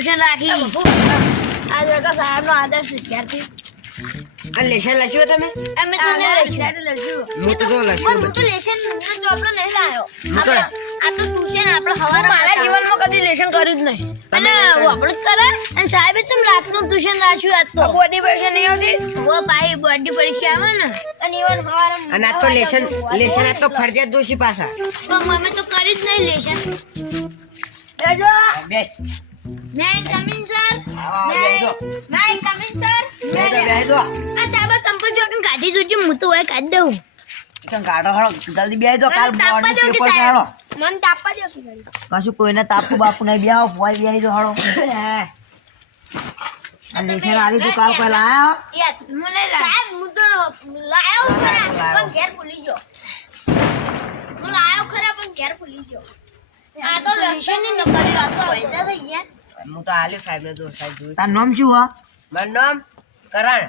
Tuition રાખી આ જગા સાહેબનો આદર્શ વિદ્યાર્થી આ લેશન લખ્યું તમે? અમે તો નહીં લખ્યું. હું તો પણ લખ્યું હું તો લેશન ચોપડો નહીં લાવ્યો. હું તો- આ તો ટ્યુશન આપણે હવારે મારા જીવનમાં કદી લેશન કર્યું જ નહીં. અને આપણે જ કરે અને સાહેબે ચમ રાતનું ટ્યુશન રાખ્યું આજ તો બોડી પરીક્ષા નહીં આવતી. વો ભાઈ બોર્ડની પરીક્ષા આવે ને અને ઈવન હવારે અને આ તો લેશન આ તો ફરજિયાત દોશી પાછા પણ અમે તો કરી જ નહીં લેશન. લેજો. બેસ્ટ મે કમિંગ સર બેસજો મે કમિંગ સર બેસજો આ સાહેબ ચંપલ જોકન કાઢી જોજો હું તો હોય કાઢી દઉં. તને ગાડો હળો જલ્દી બેસજો કાલ મને તાપવા બોર્ડનું દો કે પેપર છે સાહેબ? હળો મને તાપવા દો કે ગાડી. કશું કોઈને તાપુ બાપુ નહીં બેહો ફોય બેસજો હળો આ લેશન આલી તું કાલ કોઈ લાયા યાર મને લાગે. સાહેબ હું તો લાયો ખરા પણ ઘેર ભૂલી ગયો. હું લાયો ખરા પણ ઘેર ભૂલી ગયો. આ તો લેશન ની નકલી આ તો પૈસા થઈ ગયા. હું તો આલ્યો સાહેબ ને દોસ્ત સાહેબ જોયું. તારું નામ શું હા મારું નામ કરણ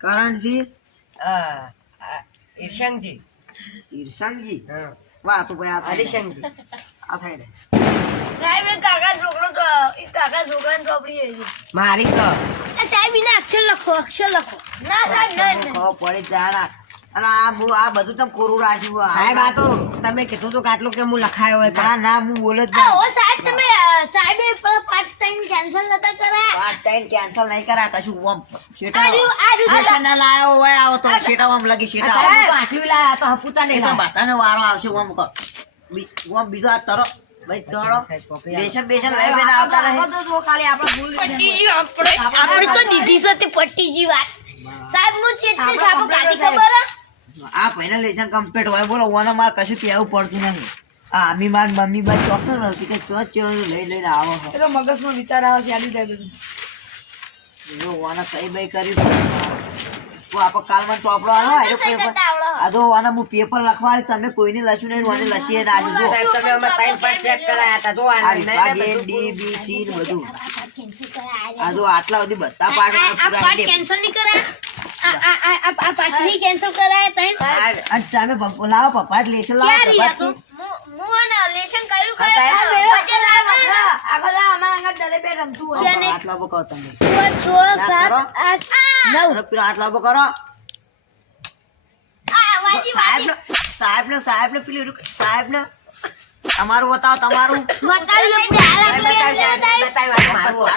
કરણસિંહ ઈર્ષંગજી. ઈર્ષાંગજી હા વાહ તું ભાઈ આ side આલિશંગજી. આ સાઈડ સાહેબ એ કાકા છોકરો તો એ કાકા છોકરાની ચોપડી છે. મારી સર આ સાહેબ એના અક્ષર લખો અક્ષર લખો. ના સાહેબ નહીં, નહીં. ખબર પડી જ જાય ના. અને આ બધું તમે કોરું રાખ્યું સાહેબ આ તો તમે કીધું તો આટલું કે હું લખાયો હોય ના ના હું બોલ જ આ ઓ સાહેબ તમે સાહેબે પેલા પાર્ટ ટાઈમ કેન્સલ નતા કર્યા. પાર્ટ ટાઈમ કેન્સલ નહીં કરા કશું ઓમ આ રહ્યું ના લાયો હોય આવો તો શેટા ઓમ લગી શેટા સાહેબ તો આટલું લાયા તો હપુતા એ નહીં તો લાયા. બધાને વારો આવશે ઓમ કર ઓમ બીજો આ તરો ભાઈ તરો બેસન બેસન લઈ બેન આવતા આખો નહીં તો જો ખાલી આપણે ભૂલ પટ્ટી જી આપણે તો દીધી છે તે પટ્ટી જી વાત. સાહેબ હું ચેતને છાપો કાઢી ખબર હે? આ પહેલા લેશન કમ્પ્લીટ હોય બોલો ઓને માર કશું કહેવું પડતું નહીં આ આમી માર મમ્મી બા ચોક્કસ રહી કે ચો ચો લઈ લઈને આવો છો એ તો મગજમાં વિચાર આવે છે આલી જાય બધું. જો ઓને સહી બઈ કરી તો આપણે કાલમાં ચોપડો આવ્યો મને સહી કરતા આવડે. આ જો ઓને હું પેપર લખવા આવ્યો, તમે કોઈને લખ્યું નહીં ઓને લખીએ ના જો સાહેબ તમે આમાં ટાઈમ પર ચેક કરાયા હતા જો આ આ નહીં, વિભાગ નહીં, A, નહીં, D, B, C ને બધું પાર્ટ કેન્સલ કરાય. આ જો આટલા સુધી બધા આ પાઠ પાર્ટ કેન્સલ નહીં કરાય. આ પાર્ટ ની કેન્સલ કરાય તઈ. અને તમે લાવો પપ્પા જ લેશન લાવો ક્યારે પપ્પા હતો? હું ને લેશન કર્યું આ કર્યું મેળો પછી લાગે ને. આખો દા અમારા આગળ દરે બે રમતું હોય. ક્યાં ને? આટલા બો કરો તમે 6 7 8 9 પેલો આટલા બો કરો આ વાજી વાજી સાહેબ ને પેલું સાહેબ ને તમારું બતાવો તમારું બતાવી લો હાલ આપણે બતાવી. બતાવ્યું આ મારું.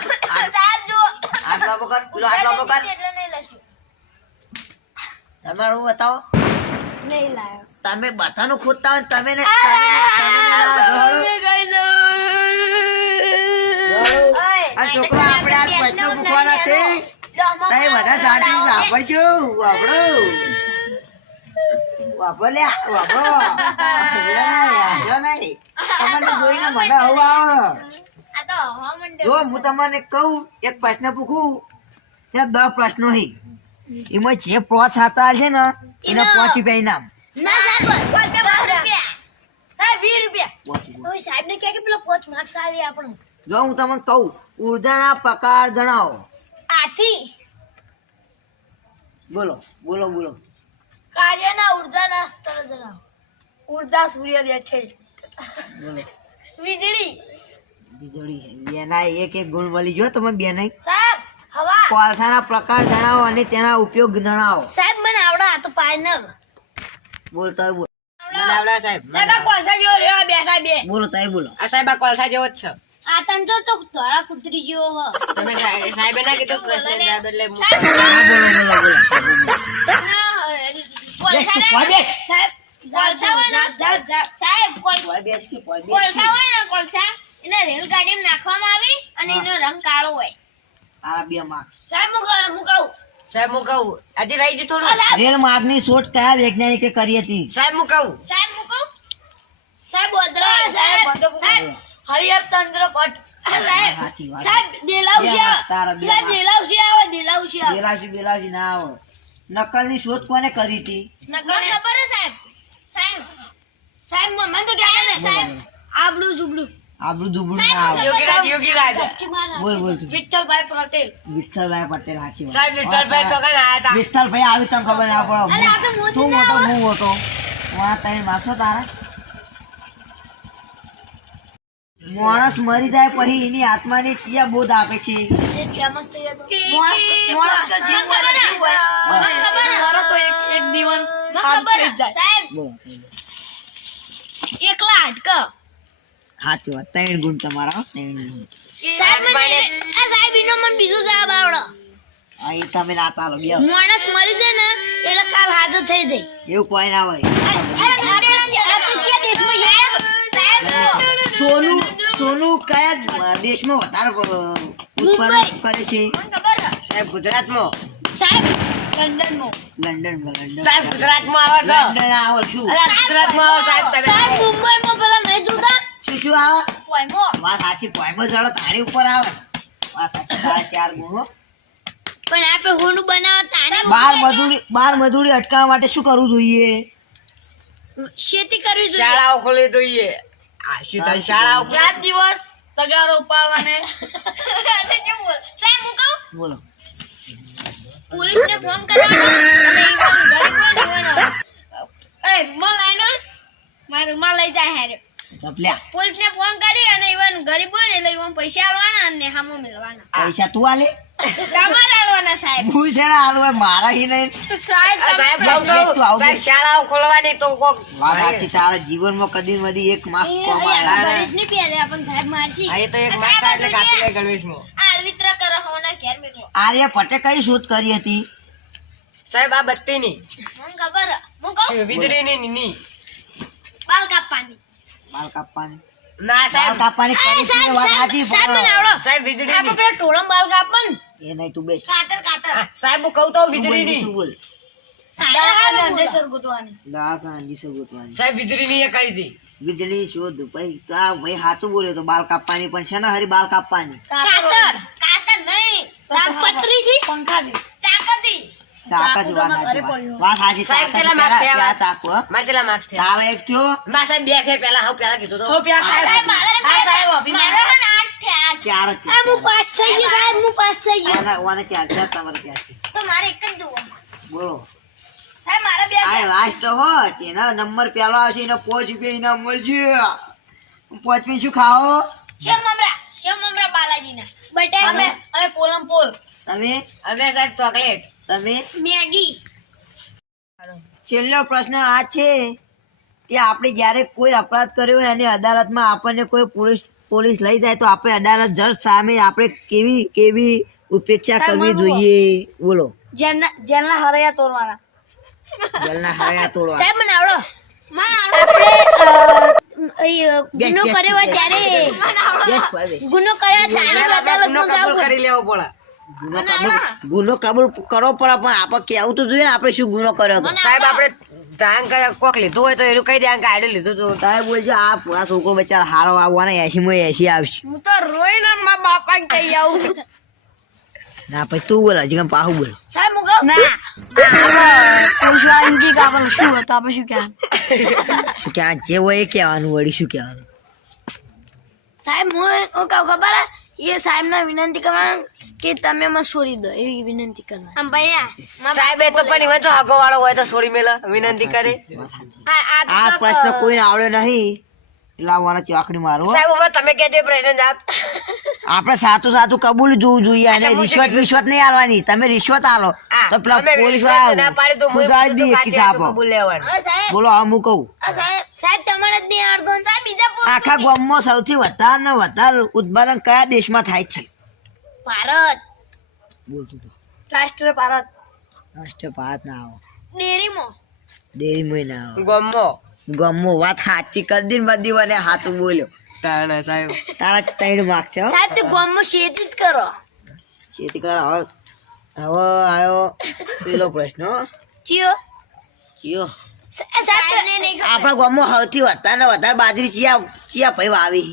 સાહેબ જો આટલા બો કર પેલો આટલા બો કર એટલે નહીં લખ્યું. તમારું બતાવો નહીં લાયો. તમે બધાનું ખોદતા હોય ને તમે ને આ છોકરો આપણે આજ પ્રશ્ન પૂછવાના છે તમે બધા સાથે સાંભળજો વાપરો વાપરો લે વાપરો નહીં તમને જોઈને મને આવું આવે આ તો હવા મંડે. જો હું તમને કહું એક પ્રશ્ન પૂછું ત્યાં 10 પ્રશ્નો હી એમાં જે 5 સાચા છે ને એને 5 રૂપિયા ઇનામ ના સાહેબ 10 રૂપિયા. સાહેબ 20 રૂપિયા. ઓય સાહેબ ને કે પેલો 5 માર્ક્સ આવી આપણને. જો હું તમને કહું ઉર્જાના પ્રકાર જણાવો આથી બોલો બોલો બોલો કાર્યના ઉર્જાના સ્તર જણાવો. ઉર્જા સૂર્યદેવ છે. બોલો વીજળી. વીજળી બેના એક એક ગુણ મળી ગયો તમે બેના સાહેબ હવા. કોલસાના પ્રકાર જણાવો અને તેના ઉપયોગ જણાવો સાહેબ મને આવડે આ તો ફાઇનલ. બોલતા હોય બોલો મને આવડે સાહેબ. સાહેબ આ કોલસા જેવો રહ્યો બેઠા બે. બોલો તય બોલો આ સાહેબ આ કોલસા જેવો જ છે. આ તન તો ધોળા કૂતરી જેવો હ. તમે સાહેબે ના કીધું પ્રશ્ન જવાબ એટલે હું- સાહેબ હા બોલો બોલો બોલો કોલસા સાહેબ કોલસા હોય ને? સાહેબ કોઈ બેસ કે કોઈ બેસ કોલસા હોય ને કોલસા એને રેલગાડીમાં નાખવામાં આવી અને એનો રંગ કાળો હોય. આ 2 માર્ક્સ સાહેબ હું કહું. સાહેબ હું કહું હજી રહી ગયું થોડું. રેલ માર્ગની શોધ કયા વૈજ્ઞાનિકે કરી હતી સાહેબ હું કહું સાહેબ હું કહું સાહેબ વદરા સાહેબ હરિહરચંદ્ર ભટ્ટ. સાહેબ સાચી વાત સાહેબ દેલાવશી તારા આવે. બે સાહેબ માર્ક્સ. દેલાવશી આવે દેલાવશી આવે. બેલાજી ના આવો નકલની શોધ કોને કરી હતી નકલ ખબર હે સાહેબ સાહેબ સાહેબ મને તો કહેવાય ને સાહેબ આબલું જુબલું. આબરૂ દુબરૂ ના આવો યોગીરાજ બોલ બોલ તું. વિઠ્ઠલભાઈ પટેલ. વિઠ્ઠલભાઈ પટેલ સાચી વાત. સાહેબ વિઠ્ઠલભાઈ ચોકન આયા હતા. વિઠ્ઠલભાઈ આવી તને ખબર ના અરે આ તો પડે મોદી તું ના મોટો હું મોટો વાહ તઈ માથો તારા માણસ મરી જાય પછી એની આત્માને ક્યાં બોધ આપે છે? એ ફેમસ થઈ ગયો તો માણસ તો જીવ હોય ને જીવ હોય મારો તો એક દિવસ મને આમ ખબર થઈ જાય સાહેબ બોલો. એકલા હટકો સાચી વાત. 3 ગુણ તમારા હો, 3 ગુણ. સાહેબ સાહેબ એનો મને બીજો જવાબ આવડો હા, એ તમે ના ચાલો બે. માણસ મરી જાય ને એટલે કાલ હાજર થઈ જાય એવું કોઈ ના હોય. સાહેબ સોનું કયા દેશમાં વધારે ઉત્પાદન કરે છે? સાહેબ ગુજરાતમાં લંડનમાં લંડન. સાહેબ ગુજરાતમાં આવો છો લંડન આવો શું? અલા, ગુજરાતમાં આવો સાહેબ તમે સાહેબ મુંબઈમાં પેલા નહીં જોતા શું આવે? પોઈમો વાત સાચી. પોઈમો જડો તારી ઉપર આવે. વાત સાચી. તારા 4 ગુણ હો. પણ આપણે હોનું બનાવવા તાણે બાર મજૂરી અટકાવવા માટે શું કરવું જોઈએ? ખેતી કરવી જોઈએ શાળાઓ ખોલી જોઈએ આ શું થાય શાળાઓ રાત દિવસ તગારો ઉપાડવાને સાહેબ હું કહું બોલો. પોલીસને ફોન કરવાનો અને ઈ કોણ ગરીબ હોય ને એ રૂમાલ લાઈનો મારો રૂમાલ લઈ જાય હારે ચપલ્યા. પોલીસને ફોન કરી અને ઈવન ગરીબ હોય ને એટલે ઈવન પૈસા આલવાના અને હામો મેળવાના પૈસા તું આલે? તમારે આલવાના સાહેબ હું છે ને હાલ હોય મારા હી નહીં. તો સાહેબ આ સાહેબ તમે કહું તો, સાહેબ શાળાઓ ખોલવાની તો કોક વાત સાચી. તારા જીવનમાં કદી મદી એક માસ કોમ એ આયા. ગણેશ ની પહેરે આપણ સાહેબ મારશી આ એ તો એક માસ એટલે કાપી લે ગણવેશમાં આ અરવિત્ર કરો હોના ઘેર મેકલો આર્ય પટે કઈ શોધ કરી હતી? સાહેબ આ બત્તીની મને ખબર હું કહું વીજળીની ની બાલ કાપવાની બાલ કાપવાની. ના બાલ સાહેબ કાપવાની કરી છે ને વાત સાચી. સાહેબ મને આવડો સાહેબ આપણે વીજળીની પેલા ટોળમ બાલ કાપવાનું એ નહીં તું બેસ. કાતર હા, સાહેબ હું કહું તો તું વીજળીની બોલ. દવાખાને અંદેસર ગોતવાની દવાખાના દિશે ગોતવાની. સાહેબ વીજળીની એ કરી હતી વીજળી શોધ. ભાઈ આ ભાઈ હાચું બોલ્યો તો બાલ કાપવાની પણ છે ને હરી બાલ કાપવાની. કાતર નહીં તાપપત્રી થી પંખાથી ચાકતી ચાક જ વાત ઘરે સાચી. પડ્યો. વાત સાચી. સાહેબ, ચાક જ કેટલા પેલા- માર્ક્સ થયા? પેલા ચાક હો. મારે કેટલા માર્ક્સ થયા તારા એક થયો. બા સાહેબ બે છે પહેલા હું પહેલા કીધું તો હો પ્યા સાહેબ હા સાહેબ અભિમાન મારા 8 થયા 8 ચાર જ આ હું પાસ થઈ ગયો સાહેબ હું પાસ થઈ ગયો ઓને ચાર ચાર તમારે ચાર છે. તો મારે એક જ જોવો બોલો. સાહેબ મારે બે આ લાસ્ટ હો. એના નંબર પેલો આવશે એને 5 રૂપિયા ઇનામ મળશે. 5 શું ખાઓ શેમ મમરા બાલાજીના બટેકા અમે પોલમ પોલ તમે? અમે સાહેબ ચોકલેટ તમે? મેગી છેલ્લો પ્રશ્ન આ છે કે આપણે જ્યારે કોઈ અપરાધ કર્યો હોય અને અદાલતમાં આપણને કોઈ પોલીસ લઈ જાય તો આપણે અદાલત જજ સામે આપણે કેવી ઉપેક્ષા કરવી જોઈએ? બોલો. જેલના હરૈયા તોડવાના જલના હળિયા તોડવા. સાહેબ મને આવડો ગુનો કર્યો હોય ત્યારે Yes, ભાઈ. ગુનો કર્યો ત્યારે અદાલતમાં કબૂલ જાવું કરી લેવો પડે ગુનો કબૂલ કરો પડે પણ આપણે કેવું તો જોઈએ ને આપણે શું ગુનો કર્યો હતો. સાહેબ આપણે ધાન કોક લીધું હોય તો એનું કઈ દે આડે લીધું હતું સાહેબ બોલજો આ છોકરો બચારા હારો આવવાના 80 આવશે. હું તો રોઈને મારા બાપા કહી આવું ના પછી તું બોલ હજી કેમ પાહુ બોલ. સાહેબ હું કહું ના પોલીસ વાળા કે આપણે શું હતું આપણે શું કહેવાનું શું કે જે હોય એ કહેવાનું વળી શું કહેવાનું. સાહેબ હું કહું ખબર હે એ સાહેબને વિનંતી કરવાનું કે તમે મને છોડી દો એવી વિનંતી કરવાની આમ ભૈયા સાહેબ એ તો પણ એમાં તો હગો વાળો હોય તો છોડી મેલા વિનંતી કરે આ પ્રશ્ન કોઈને આવડ્યો નહીં એટલે આવવાના ચોકડી મારો. સાહેબ હવે તમે કહેજો પ્રશ્ન જવાબ આપણે સાચું કબૂલ જોવું જોઈએ અને રિશ્વત નહીં આલવાની. તમે રિશ્વત આલો તો પેલા અમે પોલીસ વિશ્વાસ ના પાડી તો હું વાળા કીધું દી કાચી આપો. હાથું કબૂલ લેવાનું સાહેબ બોલો હવે હું કહું. સાહેબ તમારે જ નહીં આવડતો ને સાહેબ બીજા આખા ગામમાં સૌથી વધારે ને વધારે ઉત્પાદન કયા દેશમાં થાય છે? ભારત બોલતું તો. રાષ્ટ્ર ભારત રાષ્ટ્ર ભારત ના આવો. ડેરીમાં ડેરીમાં ના આવો. ગમો ગમો વાત સાચી કદી બધી મને હાથું બોલ્યો. તાણે સાહેબ તારા 3 માર્ક છે હો. સાહેબ તો ગામમાં ખેતી જ કરો ખેતી કર. હવે આવ્યો પેલો પ્રશ્ન હો. ચિયો યો સાહેબ ને નહીં આપણા ગામમાં સૌથી વધારે ને વધારે બાજરી ચિયા ભાઈ વાવી.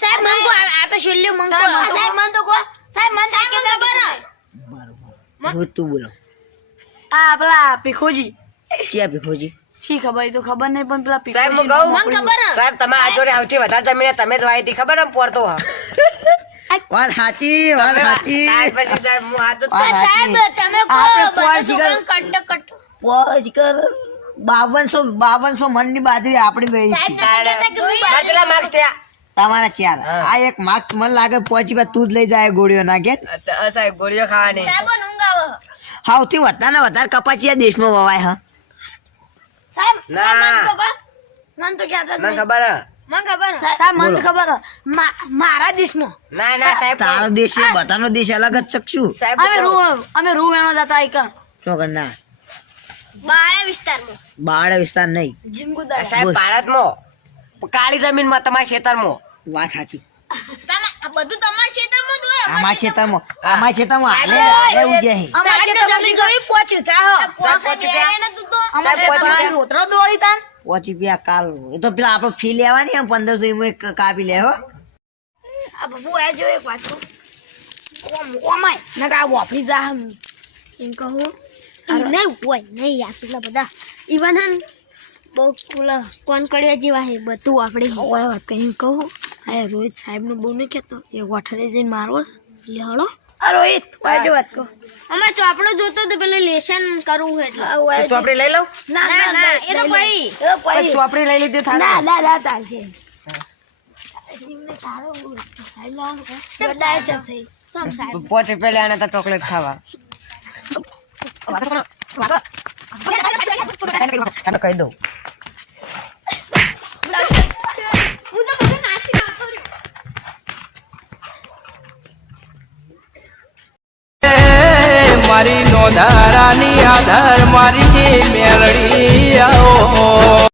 સાહેબ મન કો આ તો છેલ્લે મન કો સાહેબ મન તો કો સાહેબ મન કે ખબર બરોબર તું બોલો. આ પેલા ભીખોજી ચિયા ભીખોજી શી ખબર એ તો ખબર નહીં પણ પેલા સાહેબ હું ભીખોજી કહું સાહેબ તમે આ જોડે સૌથી વધારે જમીને તમે જ વાવી હતી ખબર એમ પડતો હા વાત સાચી વાત સાચી. ત્યાર પછી સાહેબ હું આ તો વાત સાહેબ સાચી. તમે કો આપણે બધા કોણ શીખર- છોકરાને કટ પોચ કર 5200 મણની બાજરી આપણી બેઈ સાહેબ છે. તમે કહેતા કે હું મારે કેટલા માર્ક્સ થયા તમારા 4 હા. આ એક માર્ક્સ મને લાગે પહોંચી પછી તું જ લઈ જાય ગોળીઓ ના કે સાહેબ ગોળીઓ ખાવાની સાહેબ ઊંઘ આવે સૌથી વધારે ને વધારે કપાચી આ દેશમાં વવાય હા સાહેબ ના. મન તો કહેતા જ મને નહીં. ખબર હે. મને ખબર હે. સાહેબ મને બોલો. તો ખબર હે. મારા દેશમાં ના ના સાહેબ તારો દેશ છે બધાનો દેશ અલગ જ શકશું સાહેબ અમે રૂ એનો જતા આઈકણ ચોકડ ના બાળા વિસ્તારમાં બાળ વિસ્તાર નહીં જીંગુદા સાહેબ બોલ. ભારતમાં કાળી જમીનમાં તમારા ખેતરમાં વાત સાચી આ બધું તમારા ક્ષેત્રમાં જ હોય આમાં ખેતરમાં હાલે હાલે ઉગ્યા હે અમાર ક્ષેત્રમાં જોઈ પહોંચ્યું કા હો સાહેબ એને તું તો અમાર ક્ષેત્રમાં રોતરો દોડી તાન પહોંચી ગયા કાલ એ તો પેલા આપણે ફી લેવાની એમ 1500 એમાં એક કાપી લે હો આ બબુ આ જો એક વાત કહું. ઓમાય નકા વાપરી જા હમ એમ કહું નહીં હોય નહીં યાર પેલા બધા ઈવન હન બહુ પેલા કોણ કડિયા જેવા હે બધું આપણે ઓય વાત કઈ કહું આ રોહિત સાહેબ નું બહુ નહીં કહેતો એ વાઠરે જઈને મારવો લેહડો આ રોહિત ઓય જો વાત કહું અમે ચોપડો જોતો તો પેલે લેશન કરવું હોય એટલે આ ઓય જો. ચોપડી લઈ લઉં ના ના, ના, એ તો નહીં, પહી. એ તો પહી. ચોપડી લઈ લીધી થાળી. ના ના ના ચાલશે સાહેબ લાવો બધાય ચપ થઈ ચમ સાહેબ 5 રૂપિયા લે આને તો ચોકલેટ ખાવા ચાલો કહી દઉં હું તો બધું નાસી નાખતો રહ્યો મારી નોંધારાની આધાર મારી મેળડી આવો